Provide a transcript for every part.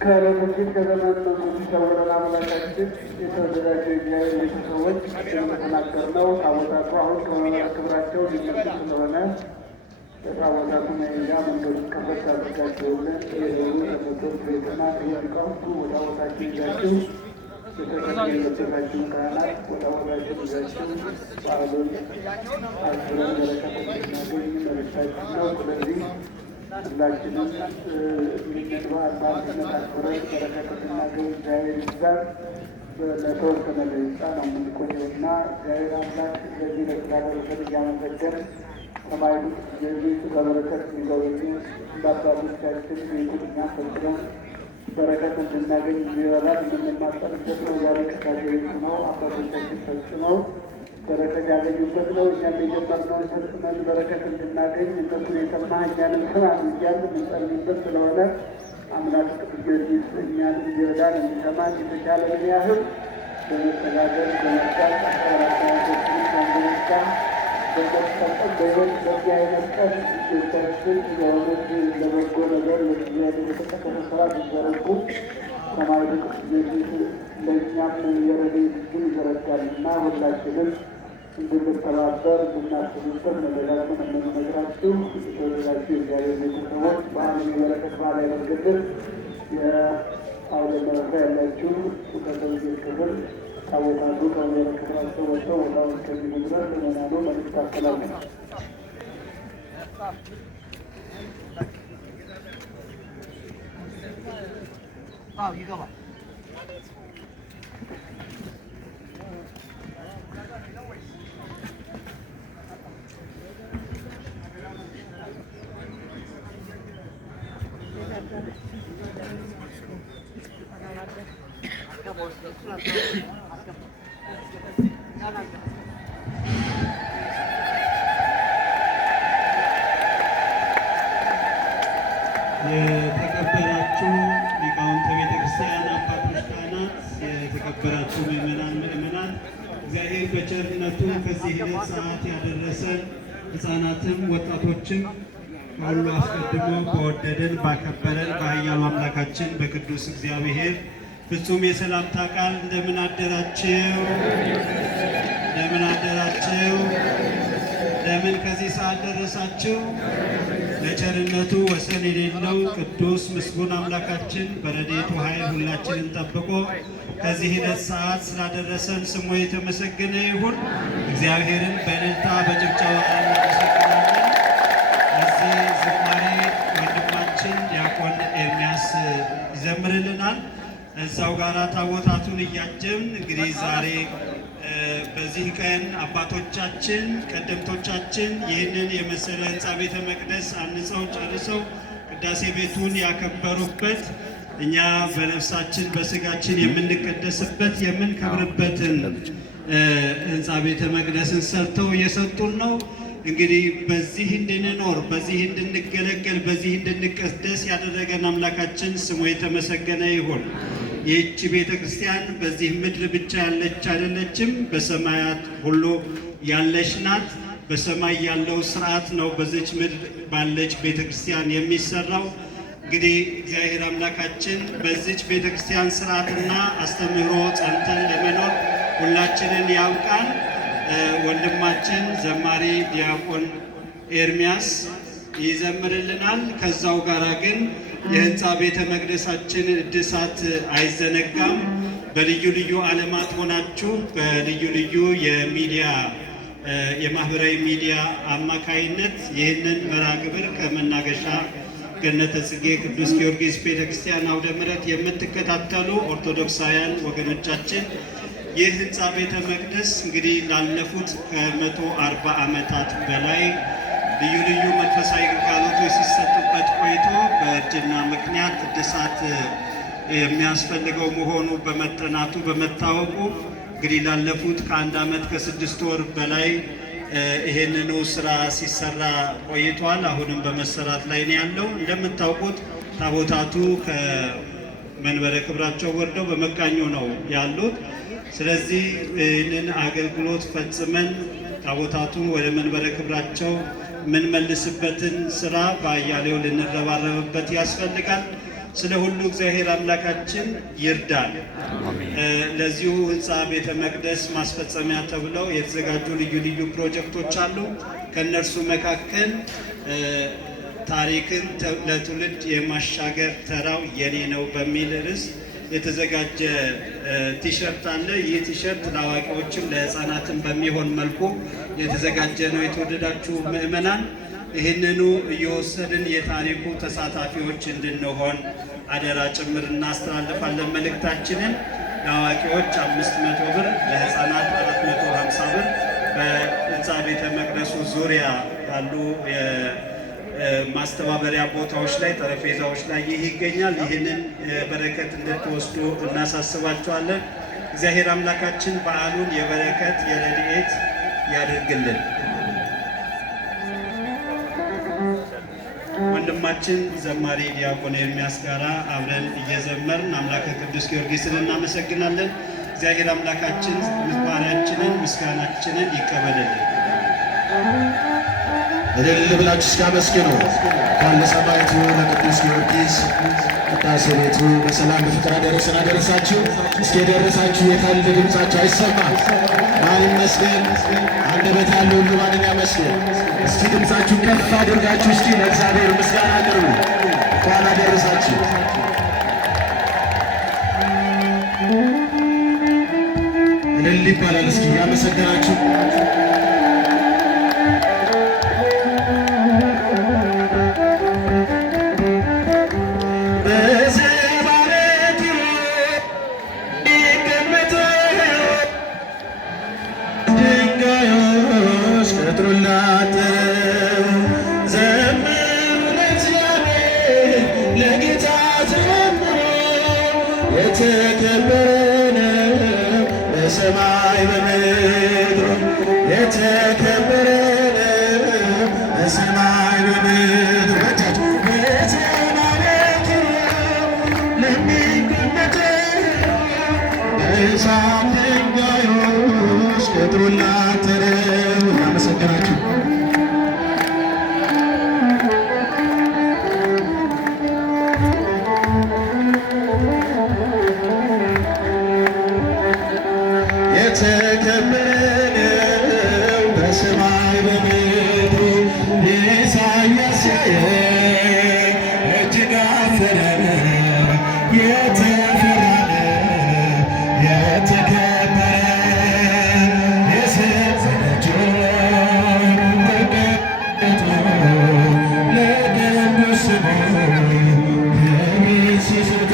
ከለቶችን ከዘመኑ ሲሰወረን አምላካችን የተወደዳቸው እግዚአብሔር ቤተሰቦች እንደተናገርነው ታቦታቱ አሁን ከመንበረ ክብራቸው ሊመጡ ስለሆነ ለታቦታቱ መሄጃ መንገዱን ከፈት አድርጋችሁልን የዞሩ ተፈቶች ቤትና ሊቃውንቱ ወደ ቦታቸው ይዛችሁ የተሰበሰባችሁ ካህናት ወደ ቦታቸው ይዛችሁ በዓሉን አክብረን በረከት እንድናገኝ መልእክታችን ነው። ስለዚህ ሁላችንም እንድንግባ በአንድነት አክብረን በረከት እንድናገኝ እግዚአብሔር ይርዳን። ለተወሰነ ደቂቃ ነው የምንቆየውና እግዚአብሔር አምላክ ለዚህ ለስላደረሰን እያመሰገን ሰማያዊ የዚህ በበረከት የሚጎበኙ እንዳባቶቻችን ቤቱን እኛም ፈጽመን በረከት እንድናገኝ እንዲረዳን የምንማጸንበት ነው። ዛሬ ቅዳሴ ቤቱ ነው። አባቶቻችን ፈጽመው በረከት ያገኙበት ነው። እኛም የጀመርነውን ፈጽመን በረከት እንድናገኝ እነሱን የሰማ እኛንም ስማን እያልን የምንጸልይበት ስለሆነ አምላክ ቅዱስ ጊዮርጊስ እኛንም እንዲረዳን እንዲሰማን የተቻለን ያህል በመተጋገር በመርዳት አካባቢያቶችን ያንገነሳ በመጠቀም በህይወት በዚህ አይነት ቀን እጆቻችን የሆኑት ለበጎ ነገር ለእግዚአብሔር የተጠቀመ ስራ ሲዘረጉ ሰማያዊ ቅዱስ ጊዮርጊስ ለእኛም የረድኤት እጁን ይዘረጋልና ሁላችንም እንድንተባበር እንድናስቡበት መደጋገም እንደምነግራችሁ የተወደዳችሁ የእግዚአብሔር ቤተሰቦች በአንድ የበረከት በዓል ያደርግልን። የአውደ ምሕረት ያላችሁ ከሰውዬ ክፍል ታቦታቱ ከመንበረ ክብራቸው ወጥተው ቦታውን እስከሚሄዱ ድረስ ለመናኑ መልዕክት አስተላልፉ። ይገባል። የተከበራችሁ ሊቃውንተ ቤተ ክርስቲያን አባቶች፣ ካህናት፣ የተከበራችሁ ምእመናን እግዚአብሔር በቸርነቱ ከዚህ ዕለት ሰዓት ያደረሰን ሕፃናትም ወጣቶችም ከሁሉ አስቀድሞ በወደደን ባከበረን በኃያሉ አምላካችን በቅዱስ እግዚአብሔር ፍጹም የሰላምታ ቃል እንደምን አደራችሁ? እንደምን አደራችሁ? ለምን ከዚህ ሰዓት ደረሳችሁ? ለቸርነቱ ወሰን የሌለው ቅዱስ ምስጉን አምላካችን በረድኤቱ ኃይል ሁላችንን ጠብቆ ከዚህ ዕለት ሰዓት ስላደረሰን ስሙ የተመሰገነ ይሁን። እግዚአብሔርን በእልልታ በጭብጨባ እናመሰግናለን። ለዚህ ዝማሬ ወንድማችን ዲያቆን ኤርሚያስ ይዘምርልናል። እዛው ጋራ ታቦታቱን እያጀብን እንግዲህ ዛሬ በዚህ ቀን አባቶቻችን ቀደምቶቻችን ይህንን የመሰለ ሕንፃ ቤተ መቅደስ አንጸው ጨርሰው ቅዳሴ ቤቱን ያከበሩበት እኛ በነፍሳችን በስጋችን የምንቀደስበት የምንከብርበትን ህንፃ ቤተ መቅደስን ሰርተው እየሰጡን ነው። እንግዲህ በዚህ እንድንኖር፣ በዚህ እንድንገለገል፣ በዚህ እንድንቀደስ ያደረገን አምላካችን ስሙ የተመሰገነ ይሁን። ይህች ቤተ ክርስቲያን በዚህ ምድር ብቻ ያለች አይደለችም፣ በሰማያት ሁሉ ያለች ናት። በሰማይ ያለው ስርዓት ነው በዚች ምድር ባለች ቤተ ክርስቲያን የሚሰራው። እንግዲህ እግዚአብሔር አምላካችን በዚች ቤተ ክርስቲያን ስርዓትና አስተምህሮ ጸንተን ለመኖር ሁላችንን ያውቃል። ወንድማችን ዘማሪ ዲያቆን ኤርሚያስ ይዘምርልናል። ከዛው ጋራ ግን የህንፃ ቤተ መቅደሳችን እድሳት አይዘነጋም። በልዩ ልዩ ዓለማት ሆናችሁ በልዩ ልዩ የማህበራዊ ሚዲያ አማካይነት ይህንን መርሃ ግብር ከመናገሻ ገነተ ጽጌ ቅዱስ ጊዮርጊስ ቤተክርስቲያን አውደ ምሕረት የምትከታተሉ ኦርቶዶክሳውያን ወገኖቻችን ይህ ህንፃ ቤተ መቅደስ እንግዲህ ላለፉት ከ140 ዓመታት በላይ ልዩ ልዩ መንፈሳዊ ግልጋሎቶች ሲሰጡበት ቆይቶ በእርጅና ምክንያት እድሳት የሚያስፈልገው መሆኑ በመጠናቱ በመታወቁ እንግዲህ ላለፉት ከ1 ዓመት ከ6 ወር በላይ ይሄንኑ ስራ ሲሰራ ቆይቷል። አሁንም በመሰራት ላይ ነው ያለው። እንደምታውቁት ታቦታቱ ከመንበረ ክብራቸው ወርደው በመቃኞ ነው ያሉት። ስለዚህ ይህንን አገልግሎት ፈጽመን ታቦታቱን ወደ መንበረ ክብራቸው የምንመልስበትን ስራ በአያሌው ልንረባረብበት ያስፈልጋል። ስለ ሁሉ እግዚአብሔር አምላካችን ይርዳል። ለዚሁ ህንፃ ቤተ መቅደስ ማስፈጸሚያ ተብለው የተዘጋጁ ልዩ ልዩ ፕሮጀክቶች አሉ። ከእነርሱ መካከል ታሪክን ለትውልድ የማሻገር ተራው የኔ ነው በሚል ርዕስ የተዘጋጀ ቲሸርት አለ። ይህ ቲሸርት ለአዋቂዎችም ለህፃናትም በሚሆን መልኩ የተዘጋጀ ነው። የተወደዳችሁ ምዕመናን ይህንኑ እየወሰድን የታሪኩ ተሳታፊዎች እንድንሆን አደራ ጭምር እናስተላልፋለን መልእክታችንን። ለአዋቂዎች 500 ብር፣ ለህፃናት 450 ብር በህንፃ ቤተ መቅደሱ ዙሪያ ያሉ የማስተባበሪያ ቦታዎች ላይ ጠረጴዛዎች ላይ ይህ ይገኛል። ይህንን በረከት እንድትወስዱ እናሳስባችኋለን። እግዚአብሔር አምላካችን በዓሉን የበረከት የረድኤት ያደርግልን። ወንድማችን ዘማሪ ዲያቆን ኤርሚያስ ጋራ አብረን እየዘመርን አምላከ ቅዱስ ጊዮርጊስን እናመሰግናለን። እግዚአብሔር አምላካችን ምስጋናችንን ምስጋናችንን ይቀበልልን። እልል ብላችሁ እስኪያመስግኑ ካለ ሰማዕቱ ለቅዱስ ጊዮርጊስ ቅዳሴ ቤቱ በሰላም በፍቅር አደረሰን አደረሳችሁ። እስኪ የደረሳችሁ የታለ ድምፃችሁ አይሰማም? ማን ይመስገን? አንደበት ያለው ሁሉ ማንን ያመስገን? እስኪ ድምፃችሁን ከፍ አድርጋችሁ እስኪ ለእግዚአብሔር ምስጋና አቅርቡ። እንኳን አደረሳችሁ። እልል ይባላል። እስኪ ያመሰገናችሁ በሰማይ በምድሩ የተከበረ በሰማይ በምድሩ ለሚገመተው በእሳት ድንጋዮች ቅጥሩን ላጠረው ያመሰግናችሁ። የተከበረው በሰማይ በምድሩ ኢሳይያስ እጅግ አፈረ። የተፈራ የተከበረ የሰጠች ተቀምጦ ለቅዱስ ስሙ የሚሲሱት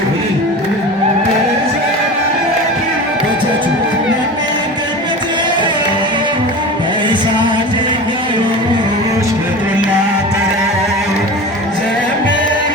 Sabe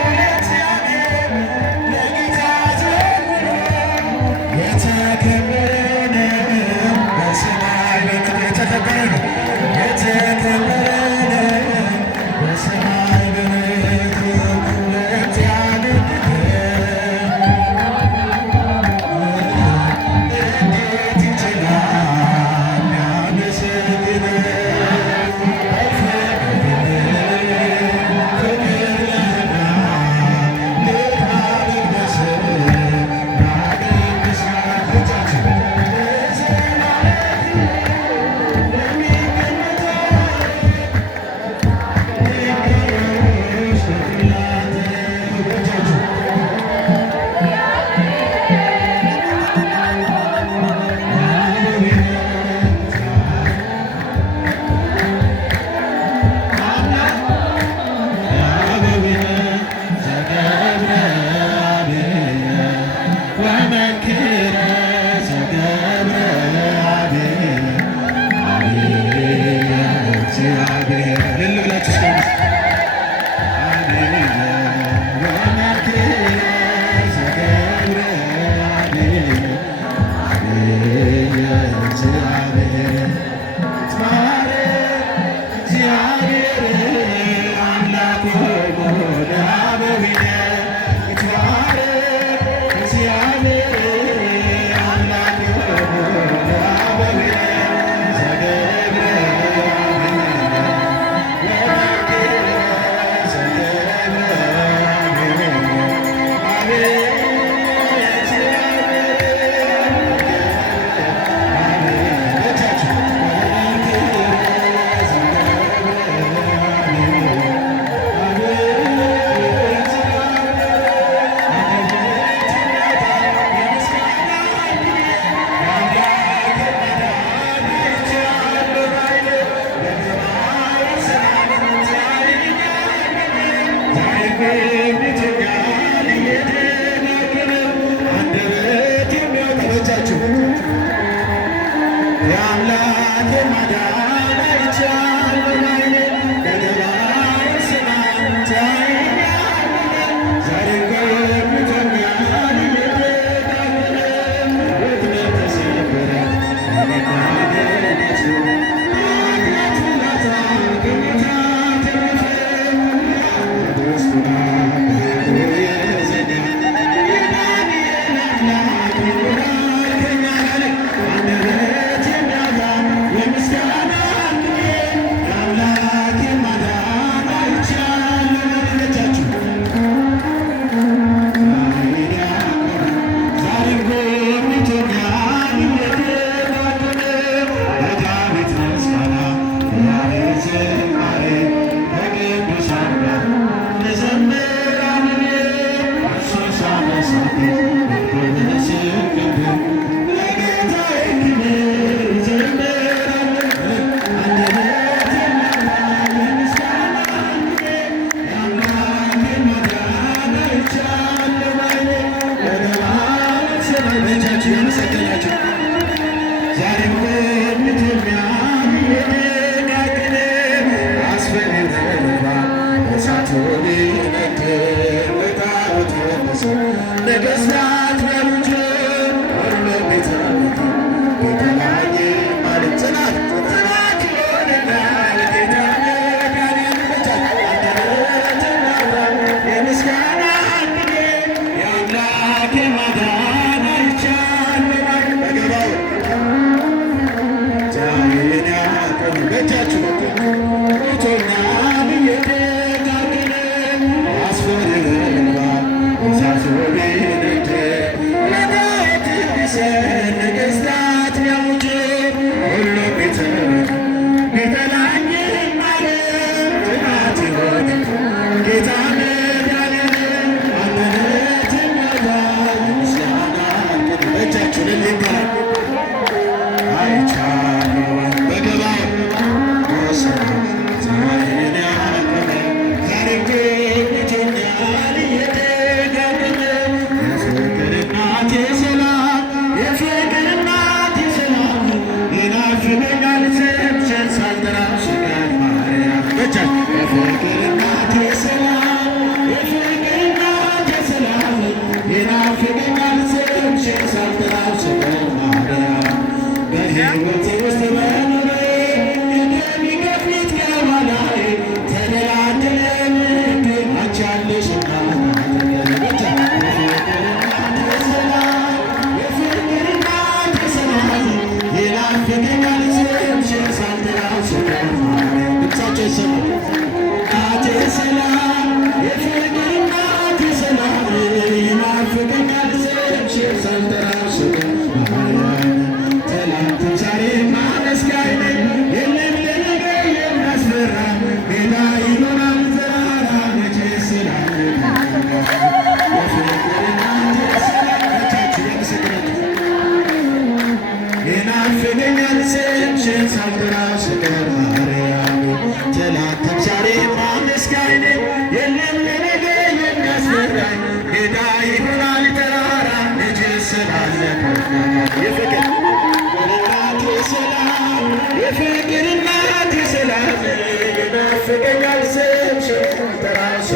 የፍቅር እናት ሰላም የናፍቀኛል ስምሽን ተራሱ